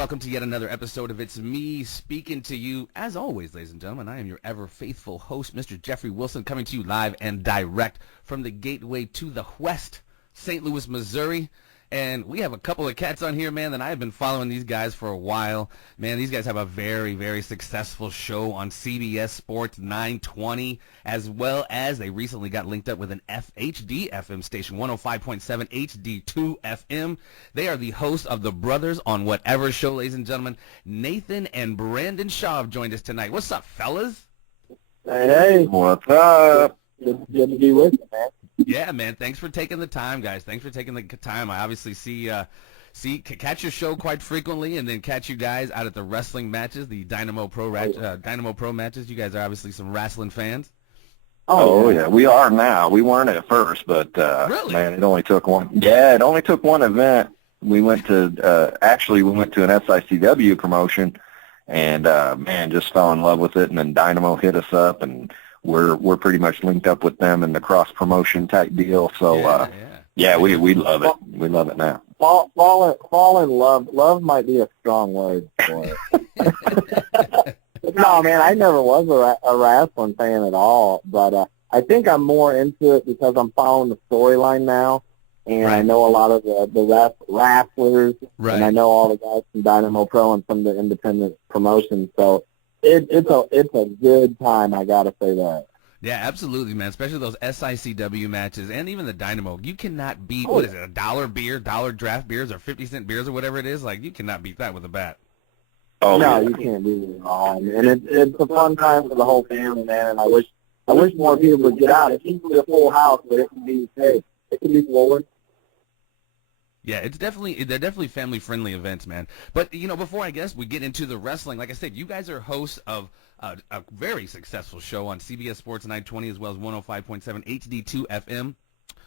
welcome to yet another episode of It's Me Speaking to You. As always, ladies and gentlemen, I am your ever-faithful host, Mr. Jeffrey Wilson, coming to you live and direct from the gateway to the West, St. Louis, Missouri. And we have a couple of cats on here, man, that I have been following these guys for a while. Man, these guys have a very, very successful show on CBS Sports 920, as well as they recently got linked up with an FHD FM station, 105.7 HD2 FM. They are the hosts of the Brothers on Whatever show, ladies and gentlemen. Nathan and Brandon Shaw have joined us tonight. What's up, fellas? Hey. What's up? Good to be with you, man. Yeah, man. Thanks for taking the time, guys. Thanks for taking the time. I obviously catch your show quite frequently, and then catch you guys out at the wrestling matches, the Dynamo Pro matches. You guys are obviously some wrestling fans. Oh yeah, we are now. We weren't at first, but really? Man, it only took one. Yeah, it only took one event. We went to an SICW promotion, and man, just fell in love with it. And then Dynamo hit us up, and we're pretty much linked up with them in the cross promotion type deal. So we love it. We love it now. Fall in love. Love might be a strong word for it. No, man, I never was a wrestling fan at all, but I think I'm more into it because I'm following the storyline now, and I know a lot of the wrestlers, and I know all the guys from Dynamo Pro and some of the independent promotions, so it's a good time, I gotta say that. Yeah, absolutely, man. Especially those SICW matches and even the Dynamo. You cannot beat, what is it, $1 draft beers or 50-cent beers or whatever it is? Like, you cannot beat that with a bat. Oh, no, you can't beat it at all. And it's a fun time for the whole family, man, and I wish more people would get out. It's usually a full house, but it can be forward. Yeah, they're definitely family-friendly events, man. But, before I guess we get into the wrestling, like I said, you guys are hosts of a very successful show on CBS Sports 920 as well as 105.7 HD2 FM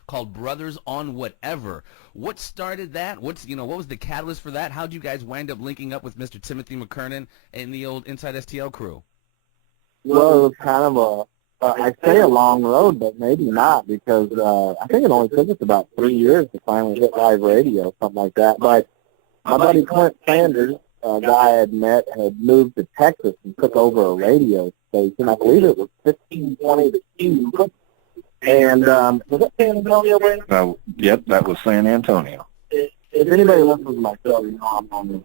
called Brothers on Whatever. What started that? What was the catalyst for that? How'd you guys wind up linking up with Mr. Timothy McKernan and the old Inside STL crew? Well, it was kind of I'd say a long road, but maybe not, because I think it only took us about 3 years to finally hit live radio, something like that. But my buddy Clint Sanders, a guy I had met, had moved to Texas and took over a radio station. I believe it was 1520 The Cube. And was that San Antonio, Brandon? Yep, that was San Antonio. If anybody listens to my show, you know I'm on the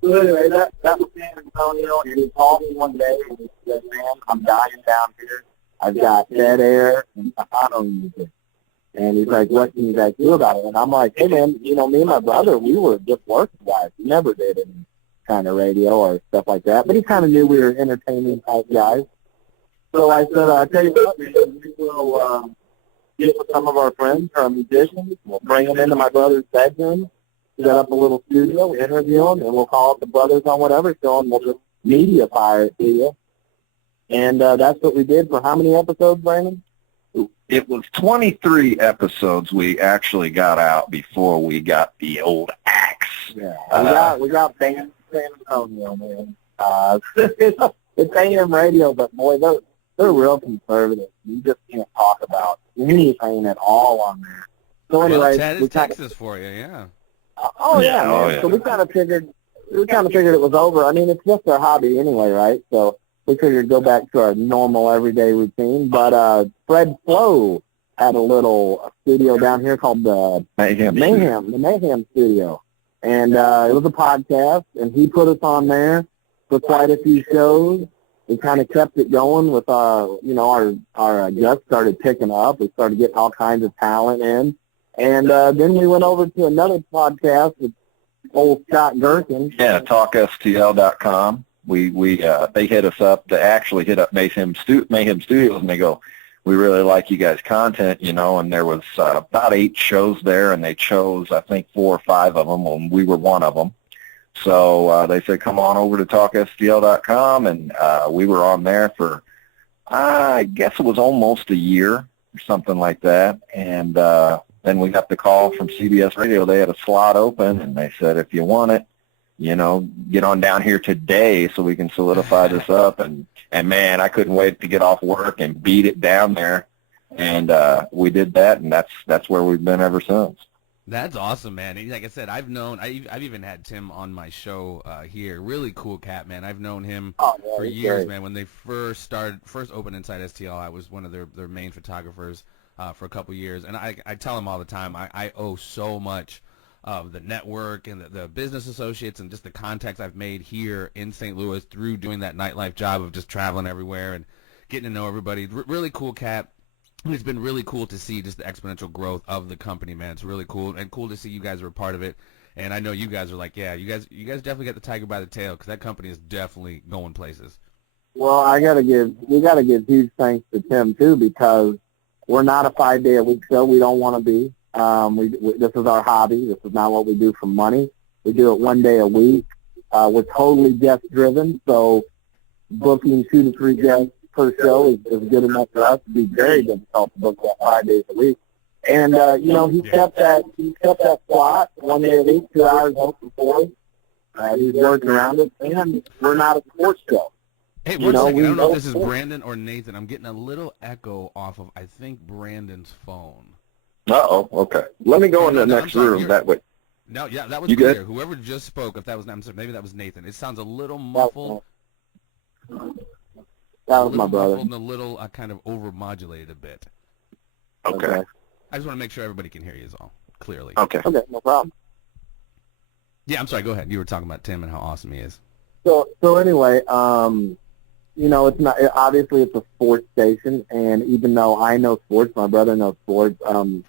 So anyway, that was San Antonio, and he called me one day and he said, man, I'm dying down here. I've got dead air and auto music. And he's like, what can you guys do about it? And I'm like, hey, man, me and my brother, we were just working guys. We never did any kind of radio or stuff like that. But he kind of knew we were entertaining type guys. So I said, I'll tell you what, man, we will get with some of our friends, our musicians. We'll bring them into my brother's bedroom, set up a little studio, interview them, and we'll call it the Brothers on Whatever show, and we'll just media fire it to you. And that's what we did for how many episodes, Brandon? It was 23 episodes we actually got out before we got the old axe. Yeah, we got banned San Antonio, man. It's AM radio, but boy, they're real conservative. You just can't talk about anything at all on there. So anyway, that is Texas for you, yeah. Man. So we kind of figured it was over. I mean, it's just our hobby anyway, right? So we figured go back to our normal everyday routine. But Fred Flo had a little studio down here called the Mayhem Studio, and it was a podcast, and he put us on there for quite a few shows. We kind of kept it going with our guests started picking up. We started getting all kinds of talent in. And then we went over to another podcast with old Scott Gherkin. Yeah, TalkSTL.com. They hit us up to actually hit up Mayhem Studios, and they go, we really like you guys' content, and there was about 8 shows there, and they chose, I think, 4 or 5 of them, and we were one of them. So they said, come on over to TalkSTL.com, and we were on there for, I guess it was almost a year or something like that, and then we got the call from CBS Radio. They had a slot open, and they said, if you want it, get on down here today so we can solidify this up. And man, I couldn't wait to get off work and beat it down there. And we did that, and that's where we've been ever since. That's awesome, man. And like I said, I've even had Tim on my show here. Really cool cat, man. I've known him for years, great. man. When they first opened Inside STL, I was one of their main photographers for a couple years. And I tell him all the time, I owe so much of the network and the business associates and just the contacts I've made here in St. Louis through doing that nightlife job of just traveling everywhere and getting to know everybody. Really cool cat. It's been really cool to see just the exponential growth of the company, man. It's really cool, and cool to see you guys are a part of it. And I know you guys are like, yeah, you guys definitely got the tiger by the tail, because that company is definitely going places. Well, we gotta give huge thanks to Tim too, because we're not a 5-day-a-week show. We don't want to be. This is our hobby. This is not what we do for money. We do it 1 day a week. We're totally guest driven, so booking 2 to 3 guests per show is good enough for us. To be very difficult to book that 5 days a week. And he kept that slot 1 day a week, 2 hours open for us. He's working around it, and we're not a sports show. Hey, one second. I don't know if this is Brandon or Nathan. I'm getting a little echo off of, I think, Brandon's phone. Uh-oh, okay. Let me go in the next room that way. No, yeah, that was you clear. good? Whoever just spoke, if that was, I'm sorry, maybe that was Nathan. It sounds a little muffled. That was my brother. And a little kind of overmodulated a bit. Okay. I just want to make sure everybody can hear you is all, clearly. Okay, no problem. Yeah, I'm sorry, go ahead. You were talking about Tim and how awesome he is. So anyway, it's not, obviously it's a sports station, and even though I know sports, my brother knows sports,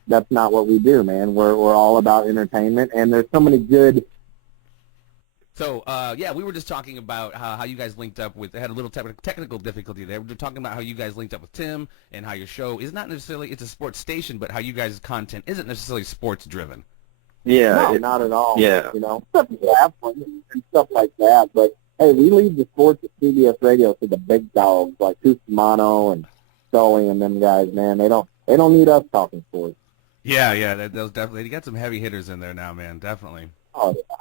that's not what we do, man. We're all about entertainment, and there's so many good. So, we were just talking about how you guys linked up with, had a little technical difficulty there. We were talking about how you guys linked up with Tim and how your show is not necessarily, it's a sports station, but how you guys' content isn't necessarily sports driven. Yeah. No, not at all. Yeah. Stuff is fun and stuff like that, but hey, we leave the sports at CBS Radio to the big dogs like Cusimano and Sully and them guys, man. They don't need us talking sports. Yeah, those definitely. You got some heavy hitters in there now, man. Definitely. Oh, yeah.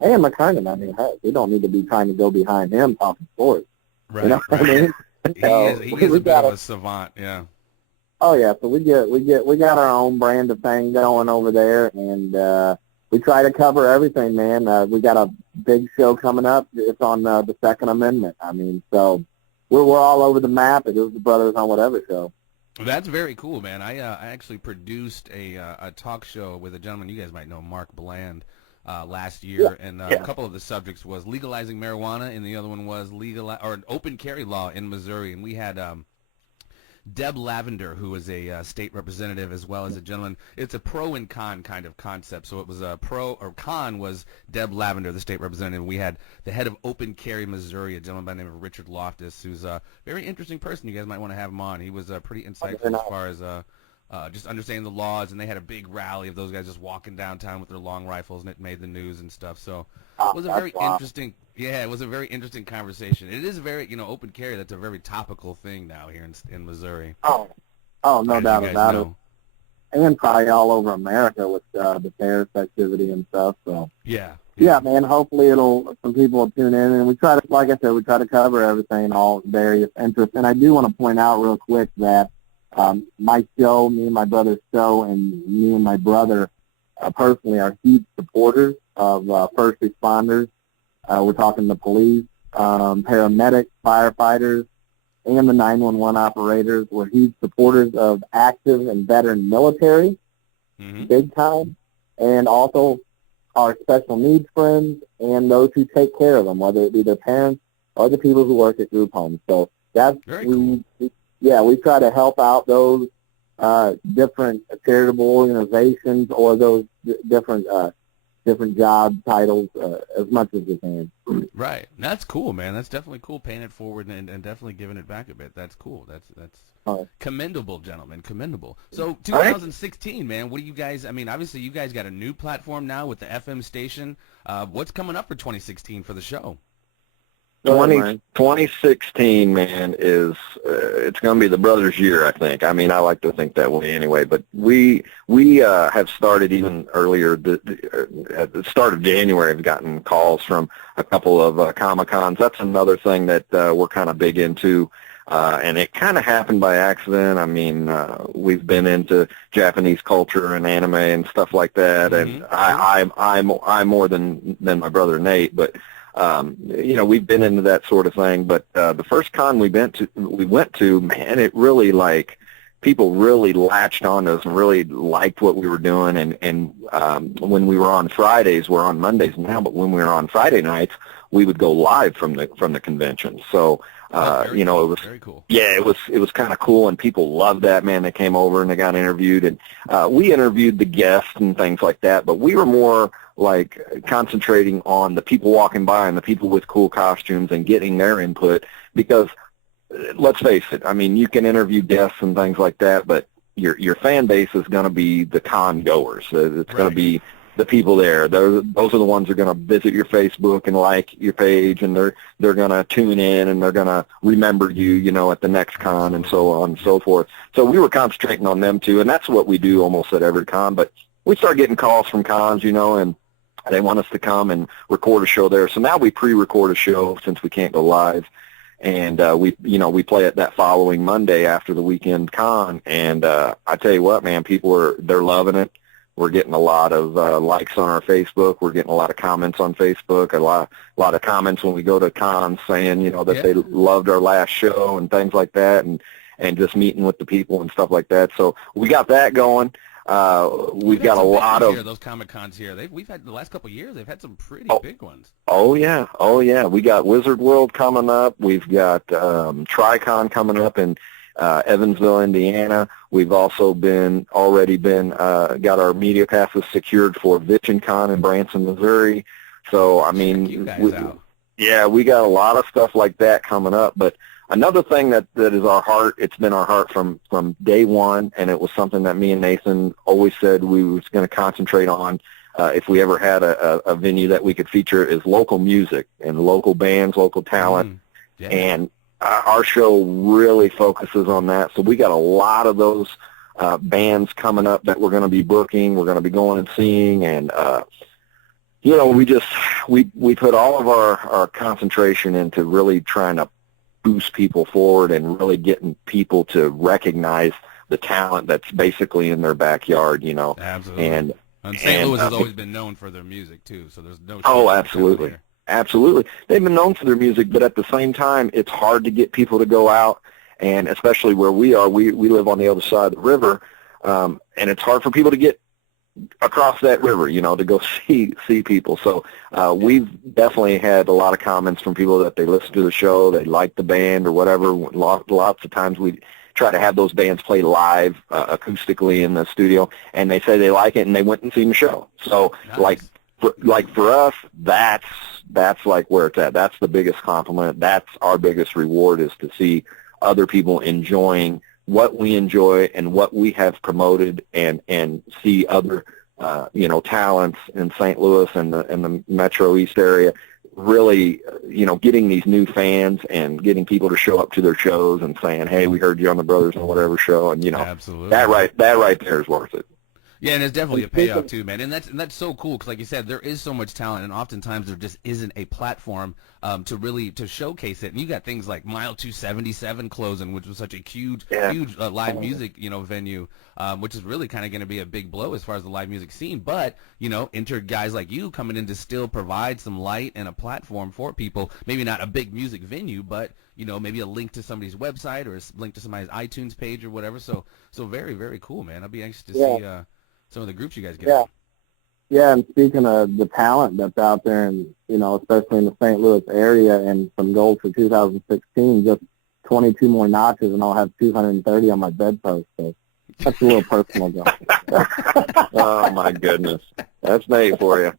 And McKernan, I mean, hey, we don't need to be trying to go behind him talking sports. Right. You know what I mean? He is a bit of a savant, yeah. Oh yeah, so we got our own brand of thing going over there, and we try to cover everything, man. We got a big show coming up. It's on the Second Amendment. I mean, so we're all over the map. It is the Brothers on Whatever show. That's very cool, man. I actually produced a talk show with a gentleman you guys might know, Mark Bland, last year, and a couple of the subjects was legalizing marijuana, and the other one was an open carry law in Missouri, and we had Deb Lavender, who is a state representative, as well as a gentleman. It's a pro and con kind of concept. So it was a pro, or con was Deb Lavender, the state representative. We had the head of Open Carry Missouri, a gentleman by the name of Richard Loftus, who's a very interesting person. You guys might want to have him on. He was pretty insightful as far as just understanding the laws, and they had a big rally of those guys just walking downtown with their long rifles, and it made the news and stuff. So it was a very interesting. Yeah, it was a very interesting conversation. It is a very, open carry. That's a very topical thing now here in Missouri. Oh, no doubt about it. And probably all over America with the terrorist activity and stuff. So yeah, man. Hopefully, some people will tune in, and we try to, like I said, we try to cover everything, all various interests. And I do want to point out real quick that my show, me and my brother's show, and me and my brother personally are huge supporters of first responders. We're talking the police, paramedics, firefighters, and the 911 operators. We're huge supporters of active and veteran military, big time, and also our special needs friends and those who take care of them, whether it be their parents or the people who work at group homes. So that's very cool. We try to help out those different charitable organizations or those different job titles as much as we can. Right. That's cool, man. That's definitely cool, paying it forward and definitely giving it back a bit. That's cool. That's commendable, gentlemen. Commendable. So 2016, man, what do you guys, obviously you guys got a new platform now with the FM station. What's coming up for 2016 for the show? 2016, man, is it's going to be the brothers' year, I think. I like to think that way anyway. But we have started even earlier at the start of January. Have gotten calls from a couple of Comic-Cons. That's another thing that we're kind of big into. And it kind of happened by accident. I mean, we've been into Japanese culture and anime and stuff like that, and I'm more than my brother Nate, but we've been into that sort of thing. But the first con we went to, man, it really people really latched on us and really liked what we were doing. And when we were on Fridays, we're on Mondays now, but when we were on Friday nights, we would go live from the convention. So, it was very cool. Yeah, it was kind of cool, and people loved that, man. They came over and they got interviewed, and we interviewed the guests and things like that, but we were more like concentrating on the people walking by and the people with cool costumes and getting their input, because let's face it, I mean, you can interview guests and things like that, but your fan base is going to be the con goers. It's going to be the people there. Those are the ones that are going to visit your Facebook and like your page, and they're going to tune in, and they're going to remember you, at the next con, and so on and so forth. So we were concentrating on them too, and that's what we do almost at every con. But we start getting calls from cons, and they want us to come and record a show there. So now we pre-record a show since we can't go live. And we play it that following Monday after the weekend con, and I tell you what, man, they're loving it. We're getting a lot of likes on our Facebook. We're getting a lot of comments on Facebook. A lot of comments when we go to cons saying that they loved our last show and things like that, and just meeting with the people and stuff like that. So we got that going. We've got a lot of those Comic Cons here. We've had the last couple of years. They've had some pretty big ones. Oh yeah. We got Wizard World coming up. We've got TriCon coming up in Evansville, Indiana. We've also got our media passes secured for VictionCon in Branson, Missouri. So I mean, check you guys out. We got a lot of stuff like that coming up, but. Another thing that is our heart, it's been our heart from day one, and it was something that me and Nathan always said we was going to concentrate on if we ever had a venue that we could feature, is local music and local bands, local talent. And our show really focuses on that. So we got a lot of those bands coming up that we're going to be booking, we're going to be going and seeing, and we put all of our concentration into really trying to boost people forward and really getting people to recognize the talent that's basically in their backyard, Absolutely. And St. Louis has always been known for their music too, so there's no. Oh, absolutely, absolutely. They've been known for their music, but at the same time, it's hard to get people to go out, and especially where we are, we live on the other side of the river, and it's hard for people to get across that river, to go see people. So we've definitely had a lot of comments from people that they listen to the show, they like the band or whatever. Lots of times we try to have those bands play live acoustically in the studio, and they say they like it, and they went and seen the show. So nice. like for us, that's like where it's at. That's the biggest compliment. That's our biggest reward, is to see other people enjoying what we enjoy and what we have promoted, and see other talents in St. Louis and the Metro East area really getting these new fans and getting people to show up to their shows and saying, hey, we heard you on the Brothers and whatever show, and absolutely. that right there is worth it. Yeah, and it's definitely a payoff too, man. And that's so cool, because like you said, there is so much talent, and oftentimes there just isn't a platform to showcase it. And you got things like Mile 277 closing, which was such a huge live music venue, which is really kind of going to be a big blow as far as the live music scene. But enter guys like you coming in to still provide some light and a platform for people. Maybe not a big music venue, but maybe a link to somebody's website or a link to somebody's iTunes page or whatever. So very, very cool, man. I'll be anxious to see some of the groups you guys get. Yeah, and speaking of the talent that's out there, and especially in the St. Louis area, and some goals for 2016, just 22 more notches, and I'll have 230 on my bedpost. So that's a little personal goal. Oh my goodness, that's Nate for you.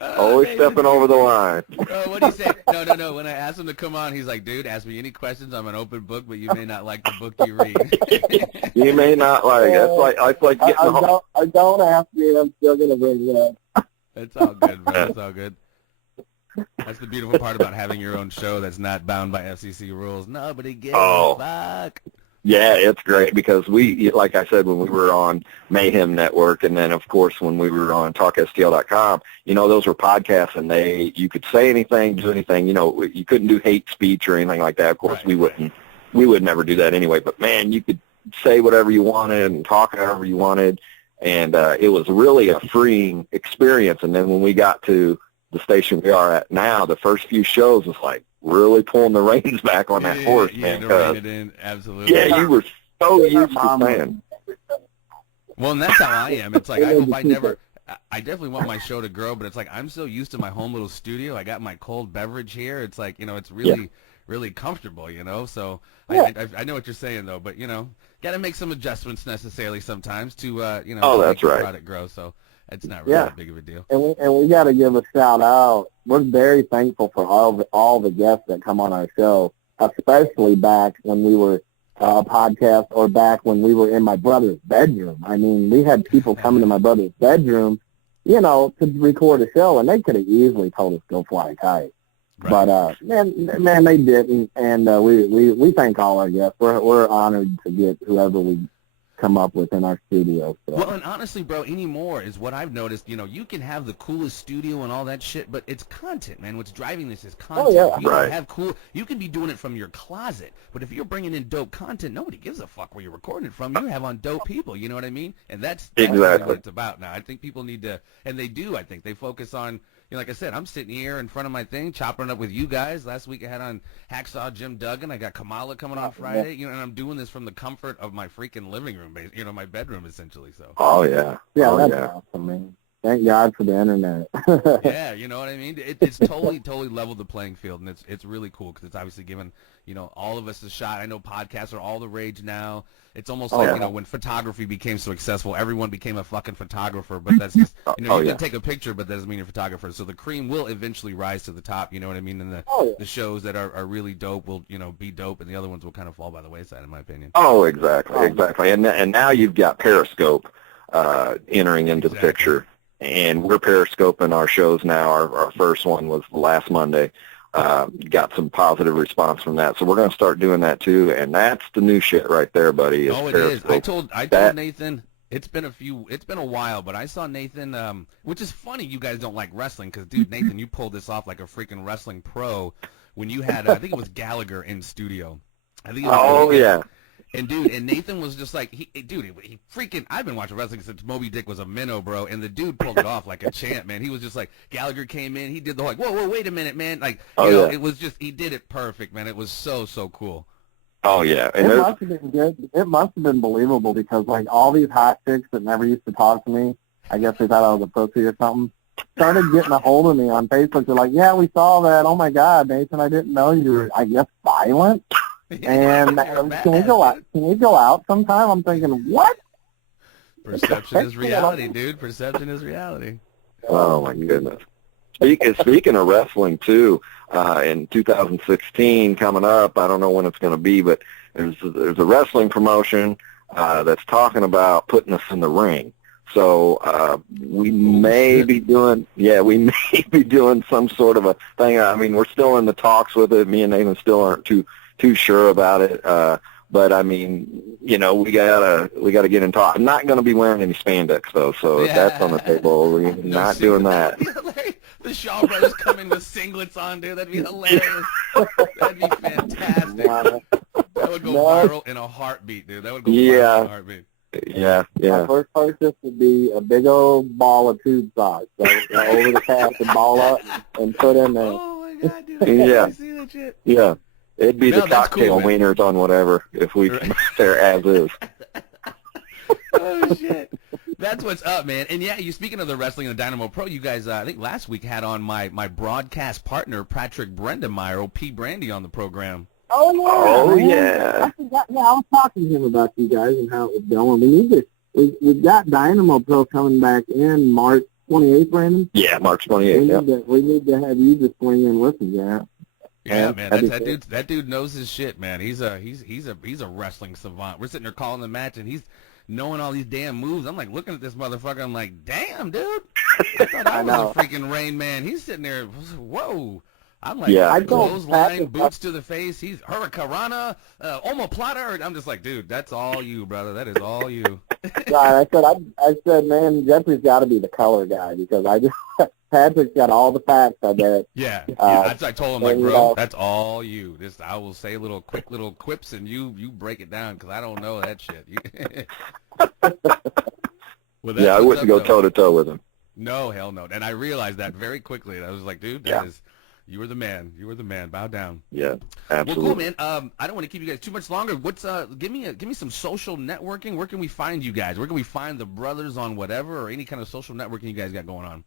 Always stepping over the line. What do you say? No. When I asked him to come on, he's like, dude, ask me any questions. I'm an open book, but you may not like the book you read. You may not like it. That's like getting I don't ask me. I'm still going to bring it up. It's all good, bro. It's all good. That's the beautiful part about having your own show that's not bound by FCC rules. Nobody gives a fuck. Yeah, it's great, because we, like I said, when we were on Mayhem Network, and then, of course, when we were on TalkSTL.com, those were podcasts, and you could say anything, do anything. You couldn't do hate speech or anything like that. Of course, we wouldn't we would never do that anyway. But man, you could say whatever you wanted and talk however you wanted, and it was really a freeing experience. And then when we got to the station we are at now, the first few shows was like really pulling the reins back on that horse, man. To rein it in, absolutely. Yeah, you were so used to saying. Well, and that's how I am. It's like I hope I definitely want my show to grow, but it's like I'm so used to my home little studio. I got my cold beverage here. It's like, it's really, really comfortable, So I know what you're saying, though, but, got to make some adjustments necessarily sometimes to, that's make right. the product grow. So it's not really that big of a deal. And we got to give a shout out. We're very thankful for all the guests that come on our show, especially back when we were podcast or back when we were in my brother's bedroom. I mean, we had people come into my brother's bedroom, to record a show, and they could have easily told us go fly a kite. Right. But man, they didn't, and we thank all our guests. We're honored to get whoever we come up with in our studio. So. Well, and honestly, bro, anymore is what I've noticed. You can have the coolest studio and all that shit, but it's content, man. What's driving this is content. Oh, yeah. You can be doing it from your closet, but if you're bringing in dope content, nobody gives a fuck where you're recording it from. You have on dope people, you know what I mean? And that's exactly what it's about now. I think people need to, and they do. I think they focus on. Like I said, I'm sitting here in front of my thing, chopping it up with you guys. Last week I had on Hacksaw Jim Duggan. I got Kamala coming on Friday. And I'm doing this from the comfort of my freaking living room, my bedroom essentially. So. Oh yeah. That's awesome, man. Thank God for the internet. Yeah, you know what I mean? It's totally leveled the playing field, and it's really cool because it's obviously given, all of us a shot. I know podcasts are all the rage now. It's almost when photography became so successful, everyone became a fucking photographer, but that's just, you can take a picture, but that doesn't mean you're a photographer. So the cream will eventually rise to the top, you know what I mean? And the shows that are really dope will, be dope, and the other ones will kind of fall by the wayside, in my opinion. Oh, exactly. And now you've got Periscope entering into the picture. And we're Periscoping our shows now. Our first one was last Monday. Got some positive response from that. So we're going to start doing that too. And that's the new shit right there, buddy. Oh, it is. I told Nathan, it's been a while, but I saw Nathan, which is funny you guys don't like wrestling because, dude, Nathan, you pulled this off like a freaking wrestling pro when you had, I think it was Gallagher in studio. Yeah. And, dude, Nathan was just like, he freaking, I've been watching wrestling since Moby Dick was a minnow, bro, and the dude pulled it off like a champ, man. He was just like, Gallagher came in, he did the whole, like, whoa, wait a minute, man. Like, it was just, he did it perfect, man. It was so cool. Oh, yeah. And it must have been good. It must have been believable because, like, all these hot chicks that never used to talk to me, I guess they thought I was a pussy or something, started getting a hold of me on Facebook. They're like, yeah, we saw that. Oh, my God, Nathan, I didn't know you were, I guess, violent. And can we go out? Can we go out sometime? I'm thinking, what? Perception is reality, dude. Perception is reality. Oh my goodness. Speaking of wrestling too, in 2016 coming up, I don't know when it's going to be, but there's a wrestling promotion that's talking about putting us in the ring. So we may be doing some sort of a thing. I mean, we're still in the talks with it. Me and Nathan still aren't too sure about it. But I mean, we gotta get in talk. I'm not going to be wearing any spandex though, so that's on the table. We're not doing that. The Shaw Brothers come in with singlets on, dude. That'd be hilarious. That'd be fantastic. That would go viral in a heartbeat, dude. That would go viral in a heartbeat. Yeah. My first purchase would be a big old ball of tube socks. So over the cap and ball up and put in there. Oh my God, dude! Yeah. See that shit? Yeah. It'd be the cocktail cool, wieners on whatever if we can there as is. Oh shit! That's what's up, man. And yeah, speaking of the wrestling and the Dynamo Pro, you guys, I think last week had on my broadcast partner Patrick Brendemeyer, old P. Brandy, on the program. Oh yeah. I was talking to him about you guys and how it was going. We've got Dynamo Pro coming back in March 28th, Brandon. Yeah, March 28th. We need to have you just swing in with us, yeah. Yeah, man, that dude knows his shit, man. He's a wrestling savant. We're sitting there calling the match, and he's knowing all these damn moves. I'm like looking at this motherfucker. I'm like, damn, dude. I thought I was a freaking Rain Man. He's sitting there. Whoa. I'm like, clothesline, boots to the face. He's Hurricanrana, omoplata. I'm just like, dude, that's all you, brother. That is all you. God, I said, man, Jeffrey's got to be the color guy because I Patrick's got all the facts, I bet. Yeah, that's I told him, like, and, bro, that's all you. Just I will say quick little quips, and you break it down, because I don't know that shit. Well, I wouldn't go toe-to-toe with him. No, hell no. And I realized that very quickly. I was like, dude, you were the man. You were the man. Bow down. Yeah, absolutely. Well, cool, man. I don't want to keep you guys too much longer. What's give me some social networking. Where can we find you guys? Where can we find the brothers on whatever, or any kind of social networking you guys got going on?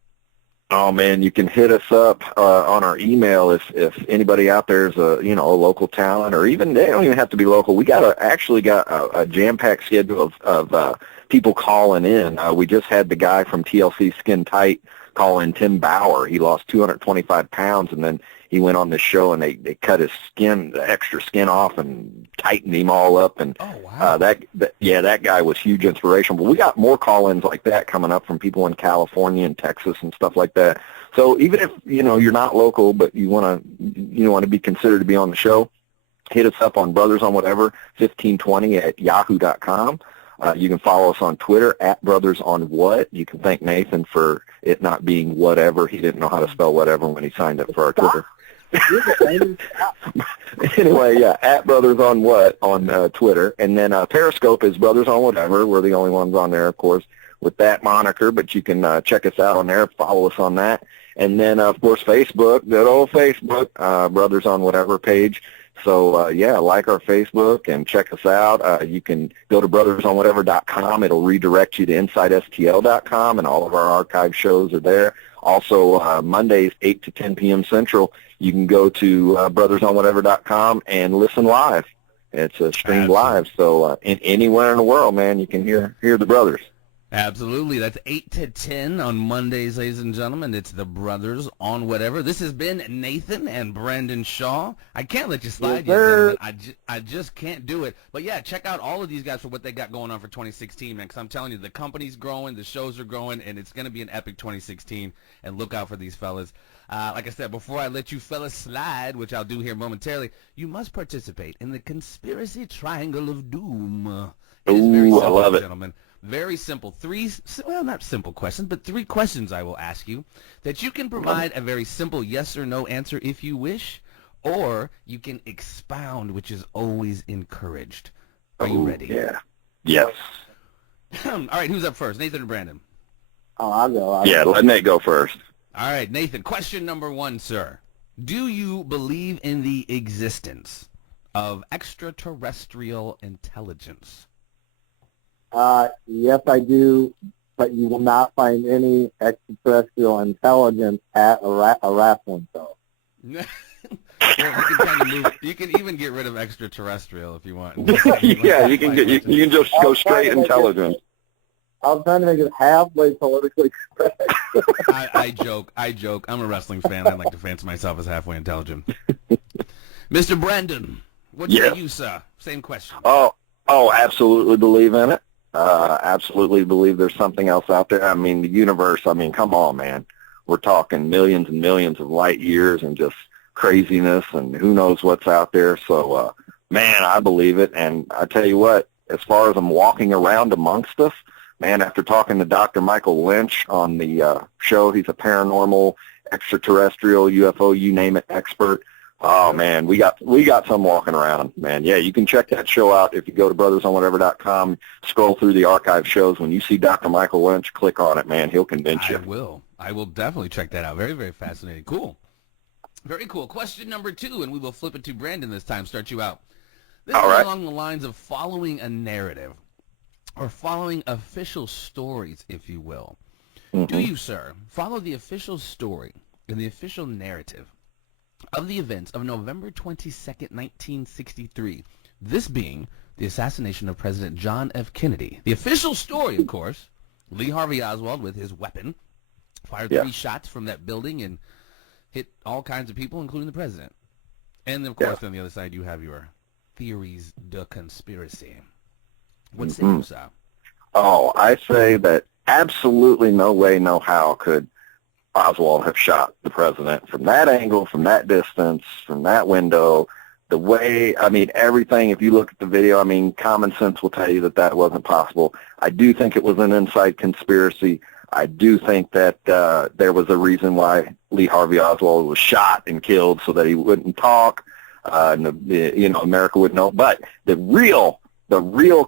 Oh man, you can hit us up on our email if anybody out there is a local talent, or even they don't even have to be local. We actually got a jam-packed schedule of people calling in. We just had the guy from TLC Skin Tight call in, Tim Bauer. He lost 225 pounds, and then he went on this show, and they cut his skin, the extra skin off, and tightened him all up. And that guy was huge inspiration. But we got more call-ins like that coming up from people in California and Texas and stuff like that. So even if you're not local, but you want to be considered to be on the show, hit us up on Brothers on Whatever 1520 at yahoo.com. You can follow us on Twitter at Brothers on What. You can thank Nathan for it not being whatever. He didn't know how to spell whatever when he signed up for our Twitter. Anyway, at Brothers on What on Twitter. And then Periscope is Brothers on Whatever. We're the only ones on there, of course, with that moniker, but you can check us out on there, follow us on that. And then, of course, Facebook, good old Facebook, Brothers on Whatever page. So, like our Facebook and check us out. You can go to brothersonwhatever.com. It'll redirect you to InsideSTL.com, and all of our archive shows are there. Also, Mondays, 8 to 10 p.m. Central, you can go to brothersonwhatever.com and listen live. It's streamed live, so anywhere in the world, man, you can hear the brothers. Absolutely. That's 8 to 10 on Mondays, ladies and gentlemen. It's the Brothers on Whatever. This has been Nathan and Brandon Shaw. I can't let you slide, I just can't do it. But, check out all of these guys for what they got going on for 2016, man, because I'm telling you, the company's growing, the shows are growing, and it's going to be an epic 2016, and look out for these fellas. Like I said, before I let you fellas slide, which I'll do here momentarily, you must participate in the Conspiracy Triangle of Doom. Ooh, I love it. Gentlemen. Very simple. Not simple questions, but 3 questions I will ask you that you can provide a very simple yes or no answer if you wish, or you can expound, which is always encouraged. Are you ready? Yeah. Yes. All right, who's up first, Nathan or Brandon? Oh, I'll go. Let Nate go first. All right, Nathan, question number 1, sir. Do you believe in the existence of extraterrestrial intelligence? Yes, I do, but you will not find any extraterrestrial intelligence at a wrestling show. Well, you can kind of move. You can even get rid of extraterrestrial if you want. You can just go straight intelligence. I was trying to make it halfway politically correct. I joke. I'm a wrestling fan. I like to fancy myself as halfway intelligent. Mr. Brandon, what say you, sir? Same question. Oh, absolutely believe in it. Absolutely believe there's something else out there. I mean, the universe, come on, man. We're talking millions and millions of light years and just craziness, and who knows what's out there. So, man, I believe it. And I tell you what, as far as I'm walking around amongst us, man, after talking to Dr. Michael Lynch on the show, he's a paranormal, extraterrestrial, UFO, you name it, expert. Oh, man, we got some walking around, man. Yeah, you can check that show out if you go to brothersonwhatever.com, scroll through the archive shows. When you see Dr. Michael Lynch, click on it, man. He'll convince you. I will definitely check that out. Very, very fascinating. Cool. Very cool. Question number 2, and we will flip it to Brandon this time, start you out. This is along the lines of following a narrative or following official stories, if you will. Mm-hmm. Do you, sir, follow the official story and the official narrative of the events of November 22nd, 1963, this being the assassination of President John F. Kennedy? The official story, of course, Lee Harvey Oswald with his weapon fired 3 shots from that building and hit all kinds of people, including the president. And, of course, on the other side, you have your theories de conspiracy. What say you, sir? Oh, I say that absolutely no way, no how could Oswald have shot the president from that angle, from that distance, from that window. The way, everything, if you look at the video, common sense will tell you that wasn't possible. I do think it was an inside conspiracy. I do think that there was a reason why Lee Harvey Oswald was shot and killed so that he wouldn't talk, and America would know. But the real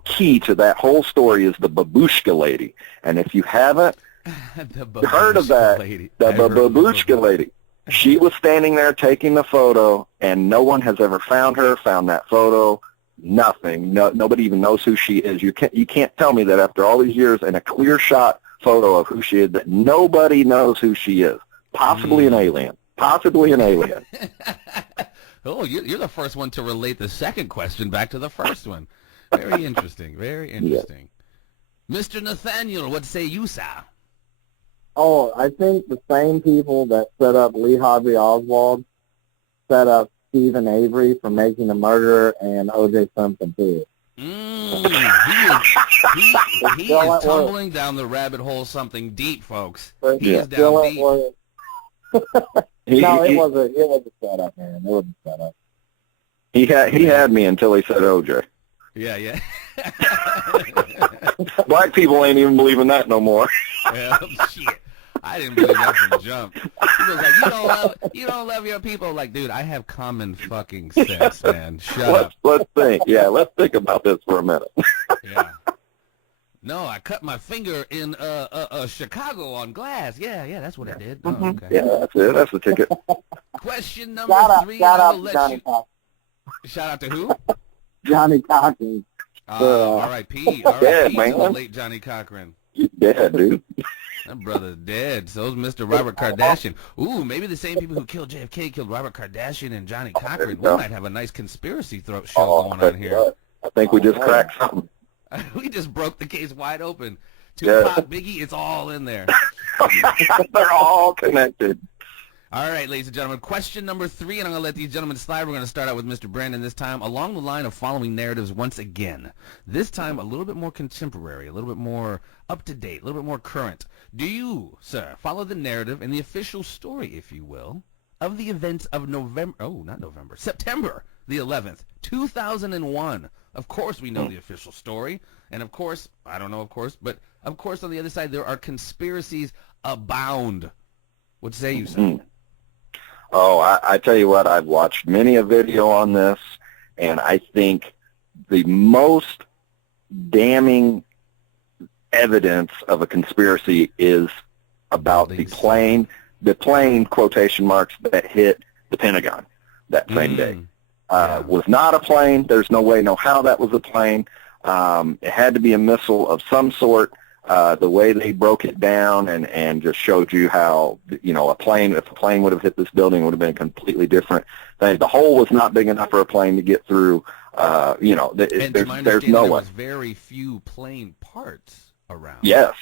key to that whole story is the babushka lady. And if you haven't heard of that, the babushka lady, she was standing there taking the photo, and no one has ever found that photo. Nothing. Nobody even knows who she is. You can't tell me that after all these years and a clear shot photo of who she is, that nobody knows who she is. Possibly an alien. Possibly an alien. Oh, you're the first one to relate the second question back to the first one. Very interesting. Very interesting. Yeah. Mr. Nathaniel, what say you, sir? Oh, I think the same people that set up Lee Harvey Oswald set up Stephen Avery for making a murderer and O.J. Simpson, too. He is tumbling down the rabbit hole something deep, folks. He is down deep. No, it was a setup, man. It was a setup. He had me until he said O.J. Yeah. Black people ain't even believing that no more. Well, shit. I didn't believe that from the jump. He was like, you don't love your people. Like, dude, I have common fucking sense, man. Shut up. Let's think. Yeah, let's think about this for a minute. Yeah. No, I cut my finger in Chicago on glass. Yeah, that's what I did. Oh, okay. Yeah, that's it. That's the ticket. Question number 3. Shout out to Johnny Cochran. Shout out to who? Johnny Cochran. R.I.P. R.I.P. to the late Johnny Cochran. He's dead, dude. That brother's dead. So's Mr. Robert Kardashian. Ooh, maybe the same people who killed JFK killed Robert Kardashian and Johnny Cochran. We might have a nice conspiracy show going on here. I think we just cracked something. We just broke the case wide open. Tupac, Biggie, it's all in there. They're all connected. All right, ladies and gentlemen, question number 3, and I'm going to let these gentlemen slide. We're going to start out with Mr. Brandon this time, along the line of following narratives once again. This time a little bit more contemporary, a little bit more up-to-date, a little bit more current. Do you, sir, follow the narrative and the official story, if you will, of the events of September the 11th, 2001? Of course we know the official story, and of course, I don't know of course, but of course on the other side there are conspiracies abound. What say you, sir? Oh, I tell you what, I've watched many a video on this, and I think the most damning evidence of a conspiracy is about the plane quotation marks that hit the Pentagon that same day. Was not a plane. There's no way, no how that was a plane. It had to be a missile of some sort. The way they broke it down and just showed you how, if a plane would have hit this building, it would have been a completely different thing. The hole was not big enough for a plane to get through. There's no way. There was very few plane parts around. Yes,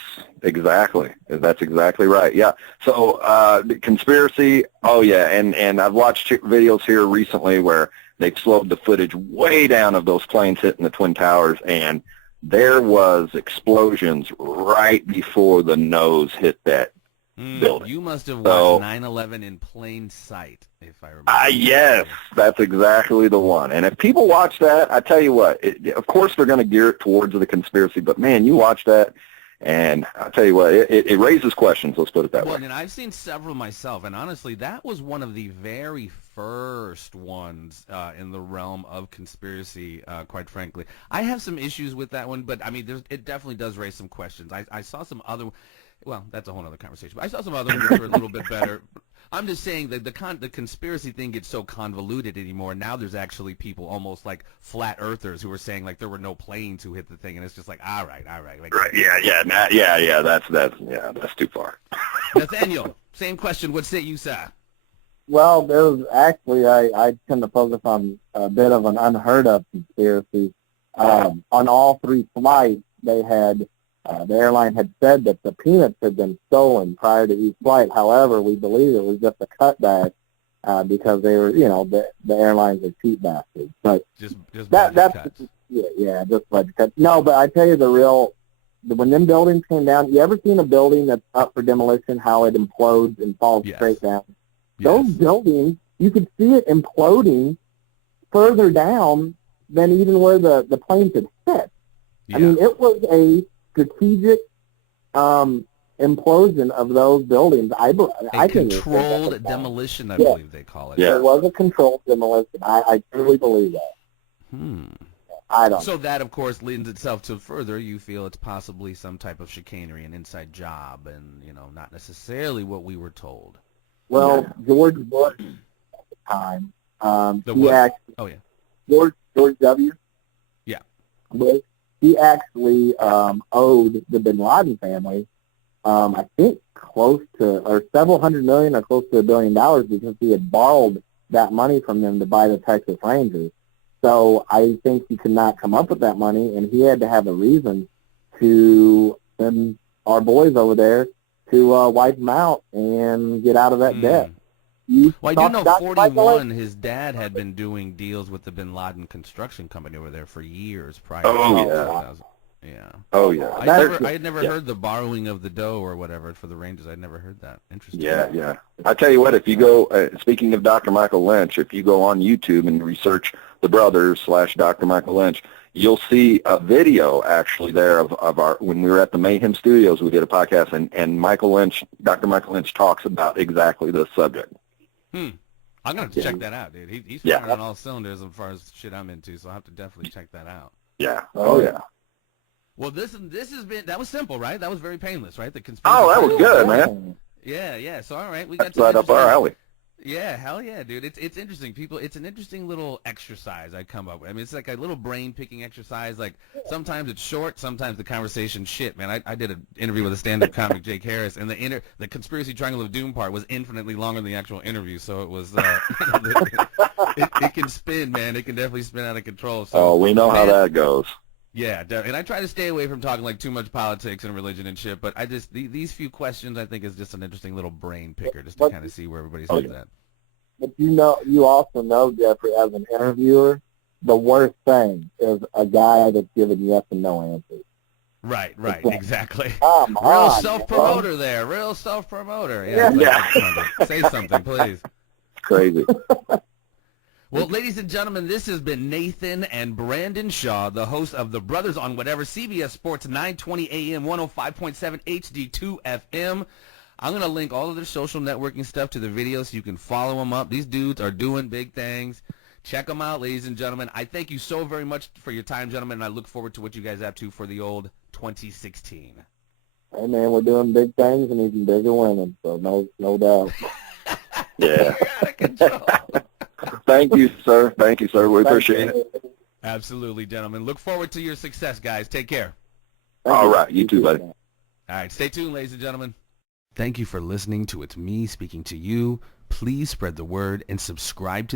exactly. That's exactly right. Yeah. So the conspiracy, and I've watched videos here recently where they've slowed the footage way down of those planes hitting the Twin Towers, and there was explosions right before the nose hit that building. You must have watched 9/11 in plain sight, if I remember. Yes, that's exactly the one. And if people watch that, I tell you what, of course they're going to gear it towards the conspiracy, but man, you watch that, and I'll tell you what, it raises questions, let's put it that way. And I've seen several myself, and honestly, that was one of the very first ones in the realm of conspiracy, quite frankly. I have some issues with that one, but, I mean, it definitely does raise some questions. I saw some other, well, that's a whole other conversation, but I saw some other ones that were a little bit better. I'm just saying that the conspiracy thing gets so convoluted anymore. Now there's actually people almost like flat earthers who are saying like there were no planes who hit the thing, and it's just like, all right. Like, right. Yeah. That's too far. Nathaniel, same question. What say you, sir? Well, there was actually, I tend to focus on a bit of an unheard of conspiracy. On all 3 flights, they had the airline had said that the peanuts had been stolen prior to each flight. However, we believe it was just a cutback because they were, the airlines are cheap bastards. But just that's just budget cuts. No, but I tell you when them buildings came down, you ever seen a building that's up for demolition, how it implodes and falls straight down? Yes. Those buildings, you could see it imploding further down than even where the planes had hit. Yeah. I mean, it was a strategic implosion of those buildings. I think controlled demolition, I believe they call it. Yeah. It was a controlled demolition. I truly believe that. I don't. So that, of course, lends itself to further. You feel it's possibly some type of chicanery, an inside job, and not necessarily what we were told. Well, George Bush at the time, George W. Yeah. Bush, he actually owed the Bin Laden family, I think, close to or several $100 million or close to $1 billion because he had borrowed that money from them to buy the Texas Rangers. So I think he could not come up with that money, and he had to have a reason to send our boys over there to wipe them out and get out of that debt. Well, I do know 41, his dad had been doing deals with the Bin Laden construction company over there for years prior to 2000. Yeah. Oh, yeah. I had never heard the borrowing of the dough or whatever for the Rangers. I'd never heard that. Interesting. Yeah. I tell you what, if you go, speaking of Dr. Michael Lynch, if you go on YouTube and research the brothers / Dr. Michael Lynch, you'll see a video actually there of our, when we were at the Mayhem Studios, we did a podcast, and Dr. Michael Lynch talks about exactly this subject. I'm going to have to check that out, dude. He's firing on all cylinders as far as shit I'm into, so I'll have to definitely check that out. Yeah. Oh, yeah. Well, this has been, that was simple, right? That was very painless, right? The conspiracy. Oh, that was good, man. Yeah. So, all right, we got That's right up our alley. Yeah, hell yeah, dude. It's interesting, people. It's an interesting little exercise I come up with. I mean, it's like a little brain-picking exercise. Like, sometimes it's short, sometimes the conversation's shit, man. I did an interview with a stand-up comic, Jake Harris, and the conspiracy triangle of doom part was infinitely longer than the actual interview, so it was, it can spin, man. It can definitely spin out of control. So, we know how that goes. Yeah, and I try to stay away from talking like too much politics and religion and shit, but I just these few questions I think is just an interesting little brain picker just to kind of see where everybody's head's at. But you also know, Jeffrey, as an interviewer, the worst thing is a guy that's giving yes and no answers. Right, exactly. Real self-promoter there, real self-promoter. Yeah. Say something, please. It's crazy. Well, ladies and gentlemen, this has been Nathan and Brandon Shaw, the hosts of The Brothers on Whatever, CBS Sports 920 AM, 105.7 HD2 FM. I'm going to link all of their social networking stuff to the video so you can follow them up. These dudes are doing big things. Check them out, ladies and gentlemen. I thank you so very much for your time, gentlemen, and I look forward to what you guys have to for the old 2016. Hey, man, we're doing big things and even bigger women, so no doubt. Yeah. You're out of control. Thank you, sir. We appreciate it. Absolutely, gentlemen. Look forward to your success, guys. Take care. All right. You too, buddy. All right. Stay tuned, ladies and gentlemen. Thank you for listening to It's Me Speaking to You. Please spread the word and subscribe to the